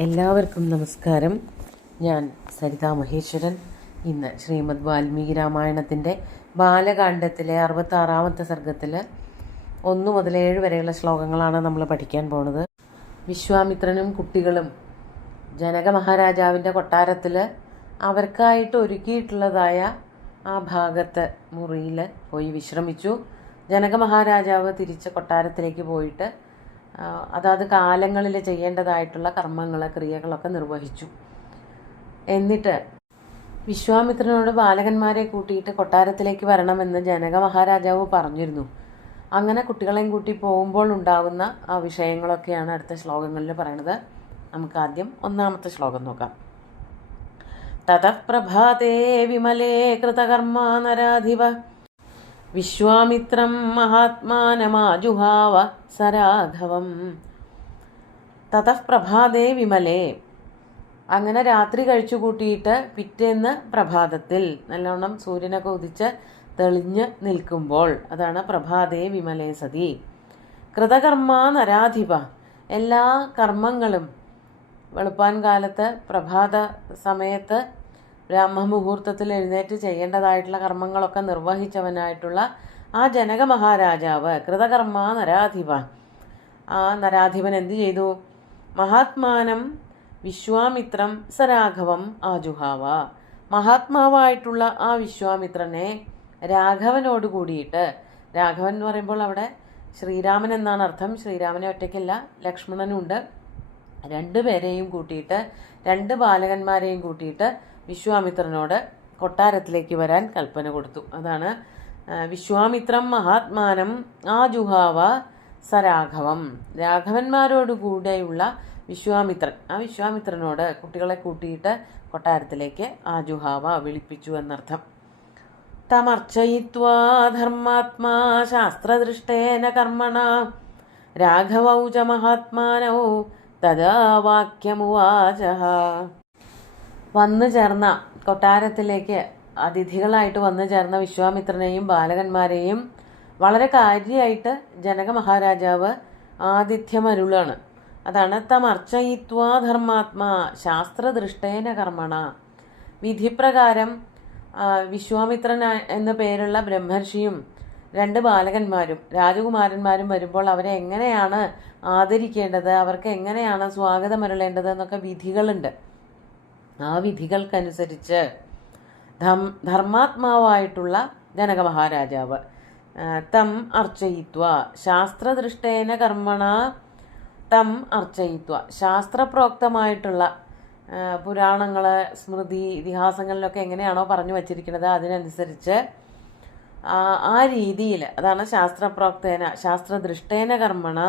എല്ലാവർക്കും നമസ്കാരം. ഞാൻ സരിതാ മഹേശ്വരൻ. ഇന്ന് ശ്രീമദ് വാൽമീകി രാമായണത്തിൻ്റെ ബാലകാണ്ഡത്തിലെ 66-ാമത്തെ സർഗത്തിൽ 1 മുതൽ 7 വരെയുള്ള ശ്ലോകങ്ങളാണ് നമ്മൾ പഠിക്കാൻ പോണത്. വിശ്വാമിത്രനും കുട്ടികളും ജനക മഹാരാജാവിൻ്റെ കൊട്ടാരത്തിൽ അവർക്കായിട്ട് ഒരുക്കിയിട്ടുള്ളതായ ആ ഭാഗത്ത് മുറിയിൽ പോയി വിശ്രമിച്ചു. ജനക മഹാരാജാവ് തിരിച്ച് കൊട്ടാരത്തിലേക്ക് പോയിട്ട് അതാത് കാലങ്ങളിൽ ചെയ്യേണ്ടതായിട്ടുള്ള കർമ്മങ്ങൾ ക്രിയകളൊക്കെ നിർവഹിച്ചു. എന്നിട്ട് വിശ്വാമിത്രനോട് ബാലകന്മാരെ കൂട്ടിയിട്ട് കൊട്ടാരത്തിലേക്ക് വരണമെന്ന് ജനക മഹാരാജാവ് പറഞ്ഞിരുന്നു. അങ്ങനെ കുട്ടികളെയും കൂട്ടി പോകുമ്പോൾ ഉണ്ടാകുന്ന ആ വിഷയങ്ങളൊക്കെയാണ് അടുത്ത ശ്ലോകങ്ങളിൽ പറയുന്നത്. നമുക്ക് ആദ്യം 1-ാമത്തെ ശ്ലോകം നോക്കാം. തതഃ പ്രഭാതേ വിമലേ കൃതകർമാ നരാധിപ വിശ്വാമിത്രം മഹാത്മാനമാജുഹാവ സരാഘവം. തതഃ പ്രഭാതേ വിമലേ, അങ്ങനെ രാത്രി കഴിച്ചു കൂട്ടിയിട്ട് പിറ്റേന്ന് പ്രഭാതത്തിൽ നല്ലോണം സൂര്യനൊക്കെ ഉദിച്ച് തെളിഞ്ഞ് നിൽക്കുമ്പോൾ, അതാണ് പ്രഭാതേ വിമലേ സതി. കൃതകർമാ നരാധിപ, എല്ലാ കർമ്മങ്ങളും വെളുപ്പാൻ കാലത്ത് പ്രഭാത സമയത്ത് ബ്രഹ്മമുഹൂർത്തത്തിൽ എഴുന്നേറ്റ് ചെയ്യേണ്ടതായിട്ടുള്ള കർമ്മങ്ങളൊക്കെ നിർവഹിച്ചവനായിട്ടുള്ള ആ ജനക മഹാരാജാവ് കൃതകർമാ നരാധിപ, ആ നരാധിപൻ എന്തു ചെയ്തു? മഹാത്മാനം വിശ്വാമിത്രം സരാഘവം ആജുഹാവ, മഹാത്മാവായിട്ടുള്ള ആ വിശ്വാമിത്രനെ രാഘവനോട് കൂടിയിട്ട്, രാഘവൻ എന്ന് പറയുമ്പോൾ അവിടെ ശ്രീരാമൻ എന്നാണ് അർത്ഥം. ശ്രീരാമനെ ഒറ്റയ്ക്കല്ല, ലക്ഷ്മണനുണ്ട്. 2 പേരെയും കൂട്ടിയിട്ട്, 2 ബാലകന്മാരെയും കൂട്ടിയിട്ട് വിശ്വാമിത്രനോട് കൊട്ടാരത്തിലേക്ക് വരാൻ കൽപ്പന കൊടുത്തു. അതാണ് വിശ്വാമിത്രം മഹാത്മാനം ആജുഹാവ സരാഘവം, രാഘവന്മാരോടുകൂടെയുള്ള വിശ്വാമിത്രൻ, ആ വിശ്വാമിത്രനോട് കുട്ടികളെ കൂട്ടിയിട്ട് കൊട്ടാരത്തിലേക്ക് ആജുഹാവ വിളിപ്പിച്ചു എന്നർത്ഥം. തമർച്ചയിത്വാ ധർമാത്മാ ശാസ്ത്രദൃഷ്ടേന കർമ്മണ രാഘവൗ ച മഹാത്മാനോ തദാ വാക്യമുവാചഃ. വന്നു ചേർന്ന കൊട്ടാരത്തിലേക്ക് അതിഥികളായിട്ട് വന്നു ചേർന്ന വിശ്വാമിത്രനെയും ബാലകന്മാരെയും വളരെ കാര്യമായിട്ട് ജനക മഹാരാജാവ് ആതിഥ്യമരുളാണ്. അതാണ് തമർച്ചയിത്വാ ധർമാത്മാ ശാസ്ത്രദൃഷ്ടേന കർമ്മണ. വിധിപ്രകാരം വിശ്വാമിത്രൻ എന്നു പേരുള്ള ബ്രഹ്മർഷിയും 2 ബാലകന്മാരും രാജകുമാരന്മാരും വരുമ്പോൾ അവരെ എങ്ങനെയാണ് ആദരിക്കേണ്ടത്, അവർക്ക് എങ്ങനെയാണ് സ്വാഗതമരുളേണ്ടത് എന്നൊക്കെ വിധികളുണ്ട്. ആ വിധികൾക്കനുസരിച്ച് ധർമാത്മാവായിട്ടുള്ള ജനക മഹാരാജാവ് തം അർച്ചയിത്വ ശാസ്ത്രദൃഷ്ടേന കർമ്മണ തം അർച്ചയിത്വ, ശാസ്ത്രപ്രോക്തമായിട്ടുള്ള പുരാണങ്ങൾ സ്മൃതി ഇതിഹാസങ്ങളിലൊക്കെ എങ്ങനെയാണോ പറഞ്ഞു വച്ചിരിക്കുന്നത് അതിനനുസരിച്ച് ആ രീതിയിൽ, അതാണ് ശാസ്ത്രപ്രോക്തേന ശാസ്ത്രദൃഷ്ടേന കർമ്മണ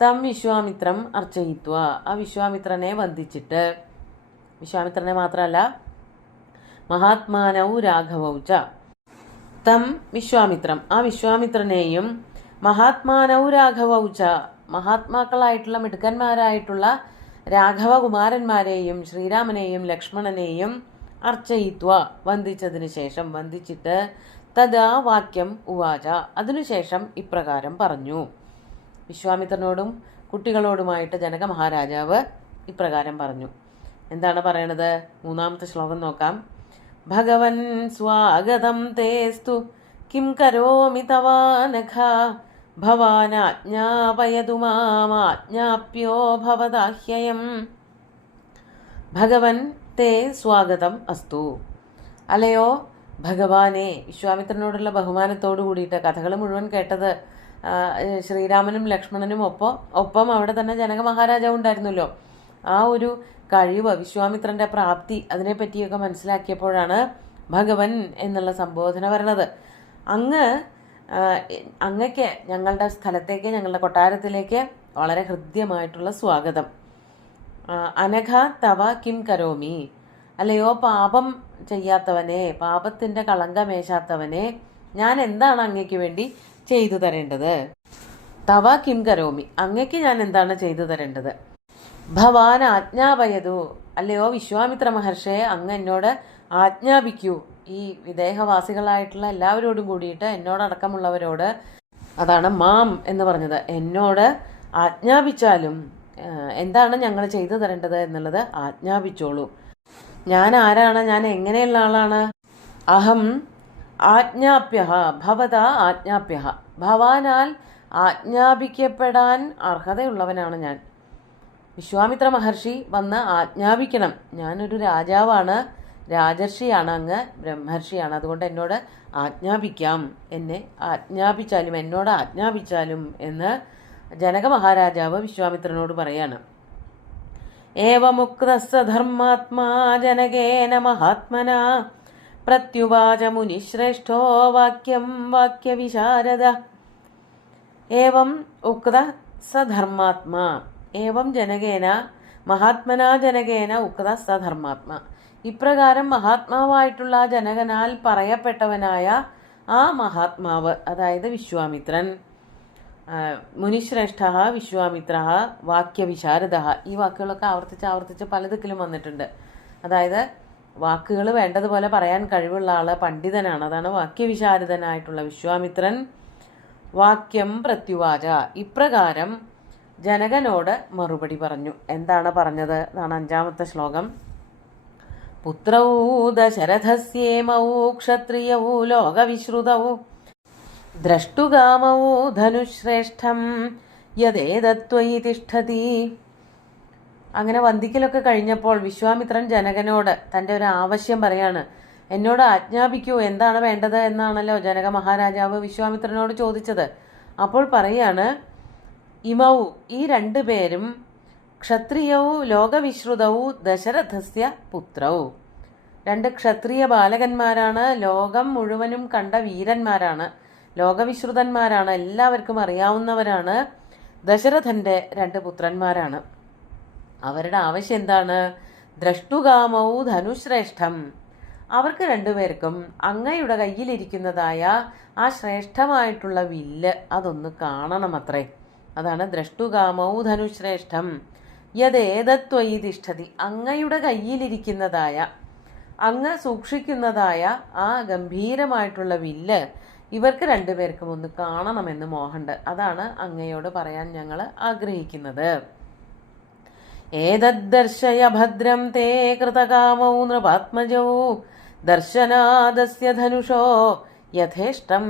തം വിശ്വാമിത്രം അർച്ചയിത്വ, ആ വിശ്വാമിത്രനെ വന്ദിച്ചിട്ട്, വിശ്വാമിത്രനെ മാത്രമല്ല മഹാത്മാനൗ രാഘവൗ ച തം വിശ്വാമിത്രം, ആ വിശ്വാമിത്രനെയും മഹാത്മാനൗ രാഘവൗ ച, മഹാത്മാക്കളായിട്ടുള്ള മിടുക്കന്മാരായിട്ടുള്ള രാഘവകുമാരന്മാരെയും ശ്രീരാമനെയും ലക്ഷ്മണനെയും അർച്ചയിത്വ വന്ദിച്ചതിന് ശേഷം, വന്ദിച്ചിട്ട് തദാ വാക്യം ഉവാച, അതിനുശേഷം ഇപ്രകാരം പറഞ്ഞു. വിശ്വാമിത്രനോടും കുട്ടികളോടുമായിട്ട് ജനക മഹാരാജാവ് ഇപ്രകാരം പറഞ്ഞു. എന്താണ് പറയണത്? 3-ാമത്തെ ശ്ലോകം നോക്കാം. ഭഗവൻ സ്വാഗതം തേസ്തു കിം കരോമി തവാനഘ ഭവാനാജ്ഞാപയതു മാമാജ്ഞാപ്യോ ഭവദാഹ്യയം. ഭഗവൻ തേ സ്വാഗതം അസ്തു, അല്ലയോ ഭഗവാനെ, വിശ്വാമിത്രനോടുള്ള ബഹുമാനത്തോടു കൂടിയിട്ട്. കഥകൾ മുഴുവൻ കേട്ടത് ശ്രീരാമനും ലക്ഷ്മണനും ഒപ്പം അവിടെ തന്നെ ജനക മഹാരാജാവ് ഉണ്ടായിരുന്നല്ലോ. ആ ഒരു കഴിവ്, വിശ്വാമിത്രന്റെ പ്രാപ്തി, അതിനെപ്പറ്റിയൊക്കെ മനസ്സിലാക്കിയപ്പോഴാണ് ഭഗവൻ എന്നുള്ള സംബോധന വരണത്. അങ്ങക്ക് ഞങ്ങളുടെ സ്ഥലത്തേക്ക്, ഞങ്ങളുടെ കൊട്ടാരത്തിലേക്ക് വളരെ ഹൃദ്യമായിട്ടുള്ള സ്വാഗതം. അനഘ തവ കിം കരോമി, അല്ലയോ പാപം ചെയ്യാത്തവനെ, പാപത്തിന്റെ കളങ്കമേശാത്തവനെ, ഞാൻ എന്താണ് അങ്ങയ്ക്ക് വേണ്ടി ചെയ്തു തരേണ്ടത്? തവ കിം കരോമി, അങ്ങയ്ക്ക് ഞാൻ എന്താണ് ചെയ്തു തരേണ്ടത്? ഭവാൻ ആജ്ഞാപയതു, അല്ലയോ വിശ്വാമിത്ര മഹർഷേ, അങ്ങ് എന്നോട് ആജ്ഞാപിക്കൂ. ഈ വിദേഹവാസികളായിട്ടുള്ള എല്ലാവരോടും കൂടിയിട്ട്, എന്നോടടക്കമുള്ളവരോട്, അതാണ് മാം എന്ന് പറഞ്ഞത്, എന്നോട് ആജ്ഞാപിച്ചാലും എന്താണ് ഞങ്ങൾ ചെയ്തു തരേണ്ടത് എന്നുള്ളത് ആജ്ഞാപിച്ചോളൂ. ഞാൻ ആരാണ്? ഞാൻ എങ്ങനെയുള്ള ആളാണ്? അഹം ആജ്ഞാപ്യ ഭവത ആജ്ഞാപ്യ, ഭവാനാൽ ആജ്ഞാപിക്കപ്പെടാൻ അർഹതയുള്ളവനാണ് ഞാൻ. വിശ്വാമിത്ര മഹർഷി വന്ന് ആജ്ഞാപിക്കണം. ഞാനൊരു രാജാവാണ്, രാജർഷിയാണ്, അങ്ങ് ബ്രഹ്മർഷിയാണ്, അതുകൊണ്ട് എന്നോട് ആജ്ഞാപിക്കാം, എന്നെ ആജ്ഞാപിച്ചാലും എന്നോട് ആജ്ഞാപിച്ചാലും എന്ന് ജനക മഹാരാജാവ് വിശ്വാമിത്രനോട് പറയാണ്. ഏവമുക്തസ്സ ധർമാത്മാ ജനകേന മഹാത്മന പ്രത്യുവാച മുനിശ്രേഷ്ഠോ വാക്യം വാക്യവിശാരദ. ഏവം ഉക്ത സ ധർമാത്മാ, ഏവം ജനകേന മഹാത്മനാ ജനകേന ഉക്ത സ ധർമാത്മാ. ഇപ്രകാരം മഹാത്മാവായിട്ടുള്ള ജനകനാൽ പറയപ്പെട്ടവനായ ആ മഹാത്മാവ്, അതായത് വിശ്വാമിത്രൻ, മുനിശ്രേഷ്ഠ വിശ്വാമിത്ര വാക്യവിശാരദ. ഈ വാക്കുകളൊക്കെ ആവർത്തിച്ച് പല ദിക്കിലും വന്നിട്ടുണ്ട്. അതായത് വാക്കുകൾ വേണ്ടതുപോലെ പറയാൻ കഴിവുള്ള ആള് പണ്ഡിതനാണ്. അതാണ് വാക്യവിശാരദനായിട്ടുള്ള വിശ്വാമിത്രൻ. വാക്യം പ്രത്യുവാച, ഇപ്രകാരം ജനകനോട് മറുപടി പറഞ്ഞു. എന്താണ് പറഞ്ഞത്? അതാണ് 5-ാമത്തെ ശ്ലോകം. പുത്രൗ ദശരഥസ്യേമൗ ക്ഷത്രിയൗ ലോകവിശ്രുതൗ ദ്രഷ്ടുകാമൗ ധനുശ്രേഷ്ഠം യദേതത്വയി തിഷ്ഠതി. അങ്ങനെ വന്ദിക്കലൊക്കെ കഴിഞ്ഞപ്പോൾ വിശ്വാമിത്രൻ ജനകനോട് തൻ്റെ ഒരു ആവശ്യം പറയാണ്. എന്നോട് ആജ്ഞാപിക്കൂ, എന്താണ് വേണ്ടത് എന്നാണല്ലോ ജനക മഹാരാജാവ് വിശ്വാമിത്രനോട് ചോദിച്ചത്. അപ്പോൾ പറയാണ്, ഇമൗ, ഈ 2 പേരും, ക്ഷത്രിയൗ ലോകവിശ്രുതൗ ദശരഥസ്യ പുത്രൗ, 2 ക്ഷത്രിയ ബാലകന്മാരാണ്, ലോകം മുഴുവനും കണ്ട വീരന്മാരാണ്, ലോകവിശ്രുതന്മാരാണ്, എല്ലാവർക്കും അറിയാവുന്നവരാണ്, ദശരഥന്റെ 2 പുത്രന്മാരാണ്. അവരുടെ ആവശ്യം എന്താണ്? ദ്രഷ്ടുകാമൗ ധനുശ്രേഷ്ഠം, അവർക്ക് 2 പേർക്കും അങ്ങയുടെ കയ്യിലിരിക്കുന്നതായ ആ ശ്രേഷ്ഠമായിട്ടുള്ള വില്ല് അതൊന്ന് കാണണമത്രേ. അതാണ് ദ്രഷ്ടുകാമൗ ധനുശ്രേഷ്ഠം യദേതത്വയി തിഷ്ഠതി, അങ്ങയുടെ കയ്യിലിരിക്കുന്നതായ, അങ്ങ് സൂക്ഷിക്കുന്നതായ ആ ഗംഭീരമായിട്ടുള്ള വില്ല് ഇവർക്ക് 2 പേർക്കും ഒന്ന് കാണണമെന്ന് മോഹമുണ്ട്. അതാണ് അങ്ങയോട് പറയാൻ ഞങ്ങൾ ആഗ്രഹിക്കുന്നത്. ഏതദ്ദർശയ ഭദ്രം തേ കൃതകാമൗ നൃപാത്മജൗ ദർശനാദസ്യ ധനുഷോ യഥേഷ്ടം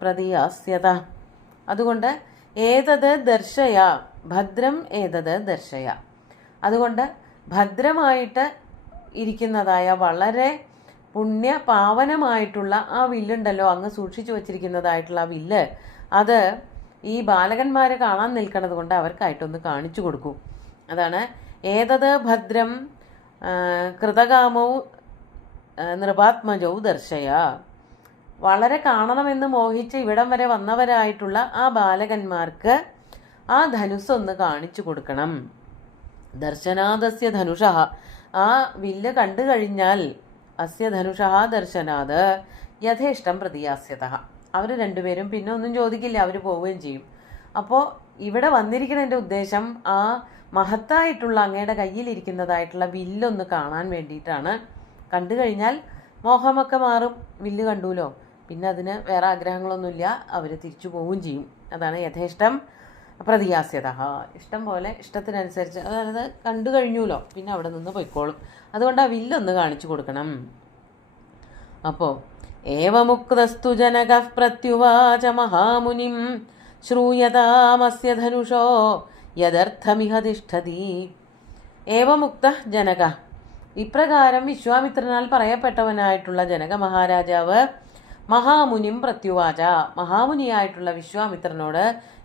പ്രതിയാസ്യത. അതുകൊണ്ട് ഏതത് ദർശയ ഭദ്രം, ഏതത് ദർശയ, അതുകൊണ്ട് ഭദ്രമായിട്ട് ഇരിക്കുന്നതായ വളരെ പുണ്യ പാവനമായിട്ടുള്ള ആ വില്ലുണ്ടല്ലോ, അങ്ങ് സൂക്ഷിച്ചു വച്ചിരിക്കുന്നതായിട്ടുള്ള ആ വില്ല്, അത് ഈ ബാലകന്മാരെ കാണാൻ നിൽക്കുന്നത് കൊണ്ട് അവർക്കായിട്ടൊന്ന് കാണിച്ചു കൊടുക്കൂ. അതാണ് ഏതത് ഭദ്രം കൃതകാമൗ നൃപാത്മജൗ ദർശയ. വളരെ കാണണമെന്ന് മോഹിച്ച് ഇവിടം വരെ വന്നവരായിട്ടുള്ള ആ ബാലകന്മാർക്ക് ആ ധനുസ്സൊന്ന് കാണിച്ചു കൊടുക്കണം. ദർശനാദസ്യ ധനുഷ, ആ വില്ല് കണ്ടു കഴിഞ്ഞാൽ അസ്യ ധനുഷ ദർശനാത് യഥേഷ്ടം പ്രതിയാസ്യത. അവർ 2 പേരും പിന്നെ ഒന്നും ചോദിക്കില്ല, അവർ പോവുകയും ചെയ്യും. അപ്പോൾ ഇവിടെ വന്നിരിക്കുന്നതിൻ്റെ ഉദ്ദേശം ആ മഹത്തായിട്ടുള്ള അങ്ങയുടെ കയ്യിലിരിക്കുന്നതായിട്ടുള്ള വില്ലൊന്ന് കാണാൻ വേണ്ടിയിട്ടാണ്. കണ്ടു കഴിഞ്ഞാൽ മോഹമൊക്കെ മാറും, വില്ല് കണ്ടുല്ലോ, പിന്നെ അതിന് വേറെ ആഗ്രഹങ്ങളൊന്നുമില്ല, അവർ തിരിച്ചു പോവുകയും ചെയ്യും. അതാണ് യഥേഷ്ടം പ്രതിയാസ്യത, ഇഷ്ടം പോലെ ഇഷ്ടത്തിനനുസരിച്ച്, അതായത് കണ്ടു കഴിഞ്ഞൂലോ, പിന്നെ അവിടെ നിന്ന് പൊയ്ക്കോളും. അതുകൊണ്ട് ആ വില്ലൊന്ന് കാണിച്ചു കൊടുക്കണം. അപ്പോൾ ഏവമുക്തസ്തു ജനകഃ പ്രത്യുവാച മഹാമുനിം ശ്രൂയതാമസ്യ ധനുഷോ യദർത്ഥമിഹ തിഷ്ഠതി. ഏവമുക്ത ജനക, ഇപ്രകാരം വിശ്വാമിത്രനാൽ പറയപ്പെട്ടവനായിട്ടുള്ള ജനക മഹാരാജാവ് മഹാമുനിം പ്രത്യുവാച, മഹാമുനിയായിട്ടുള്ള വിശ്വാമിത്രനോട്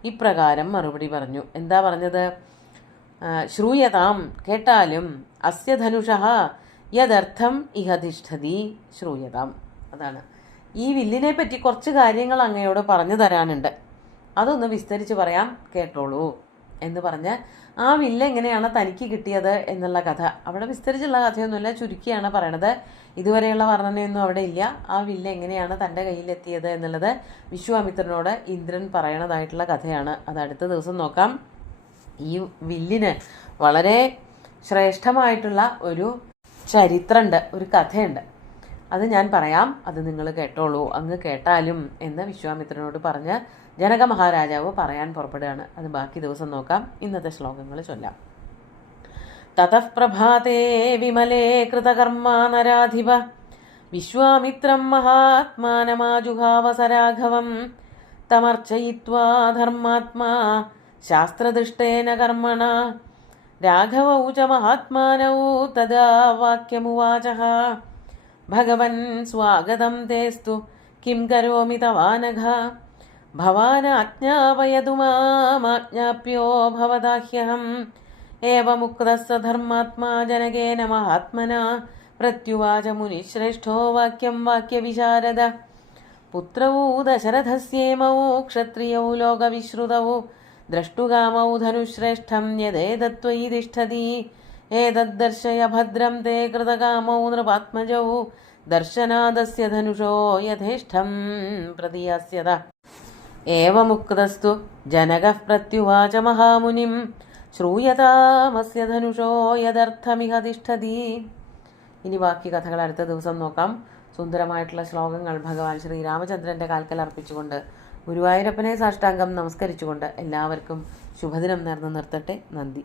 ഇപ്രകാരം മറുപടി പറഞ്ഞു. എന്താ പറഞ്ഞത്? ശ്രൂയതാം, കേട്ടാലും, അസ്യ ധനുഷ യദർത്ഥം ഇഹ തിഷ്ഠതി ശ്രൂയതാം. അതാണ്, ഈ വില്ലിനെ പറ്റി കുറച്ച് കാര്യങ്ങൾ അങ്ങയോട് പറഞ്ഞു തരാനുണ്ട്, അതൊന്ന് വിസ്തരിച്ച് പറയാം, കേട്ടോളൂ എന്ന് പറഞ്ഞ് ആ വില്ല് എങ്ങനെയാണ് തനിക്ക് കിട്ടിയത് എന്നുള്ള കഥ, അവിടെ വിസ്തരിച്ചുള്ള കഥയൊന്നുമില്ല, ചുരുക്കിയാണ് പറയണത്. ഇതുവരെയുള്ള വർണ്ണനയൊന്നും അവിടെ ഇല്ല. ആ വില്ല് എങ്ങനെയാണ് തൻ്റെ കയ്യിലെത്തിയത് എന്നുള്ളത് വിശ്വാമിത്രനോട് ഇന്ദ്രൻ പറയണതായിട്ടുള്ള കഥയാണ്. അത് അടുത്ത ദിവസം നോക്കാം. ഈ വില്ലിന് വളരെ ശ്രേഷ്ഠമായിട്ടുള്ള ഒരു ചരിത്രമുണ്ട്, ഒരു കഥയുണ്ട്. അത് ഞാൻ പറയാം, അത് നിങ്ങൾ കേട്ടോളൂ, അങ്ങ് കേട്ടാലും എന്ന് വിശ്വാമിത്രനോട് പറഞ്ഞ് ജനക മഹാരാജാവ് പറയാൻ പുറപ്പെടുകയാണ്. അത് ബാക്കി ദിവസം നോക്കാം. ഇന്നത്തെ ശ്ലോകങ്ങൾ ചൊല്ലാം. തതഃ പ്രഭാതേ വിമലേ കൃതകർമാ നരാധിപ വിശ്വാമിത്രം മഹാത്മാനമാജുഹാവസരാഘവം തമർച്ചയിത്വാ ധർമാത്മാ ശാസ്ത്രദൃഷ്ടേന കർമ്മണ രാഘവൗ ച മഹാത്മാനൗ തദാ വാക്യമുവാചഃ ഭഗവൻ സ്വാഗതം തേസ്തു കിം കരോമി തവാനഘ ഭവാനാജ്ഞാപയതു മാമാജ്ഞാപ്യോ ഭവതാഹ്യഹം ഏവമുക്തഃ സ ധർമാത്മാ ജനകേന മഹാത്മനാ പ്രത്യുവാച മുനിശ്രേഷ്ഠോ വാക്യം വാക്യവിശാരദ പുത്രൗ ദശരഥസ്യേമൗ ക്ഷത്രിയൗ ലോകവിശ്രുതൗ ദ്രഷ്ടുകാമൗ ധനുശ്രേഷ്ഠം യദേതത്വയി തിഷ്ഠതി ഏതദ്ദർശയ ഭദ്രം തേ കൃതകാമൗ നൃപാത്മജൗ ദർശനാദസ്യ ധനുഷോ യഥേഷ്ടം പ്രതിയാസ്യത ഏവമുക്തസ്തു ജനകഃ പ്രത്യുവാച മഹാമുനിം ശ്രൂയതാമസ്യ ധനുഷോ യദർത്ഥമിഹ തിഷ്ഠതി. ഇനി ബാക്കി കഥകൾ അടുത്ത ദിവസം നോക്കാം. സുന്ദരമായിട്ടുള്ള ശ്ലോകങ്ങൾ ഭഗവാൻ ശ്രീരാമചന്ദ്രൻ്റെ കാൽക്കൽ അർപ്പിച്ചുകൊണ്ട് ഗുരുവായൂരപ്പനെ സാഷ്ടാംഗം നമസ്കരിച്ചുകൊണ്ട് എല്ലാവർക്കും ശുഭദിനം നേർന്നു നിർത്തട്ടെ. നന്ദി.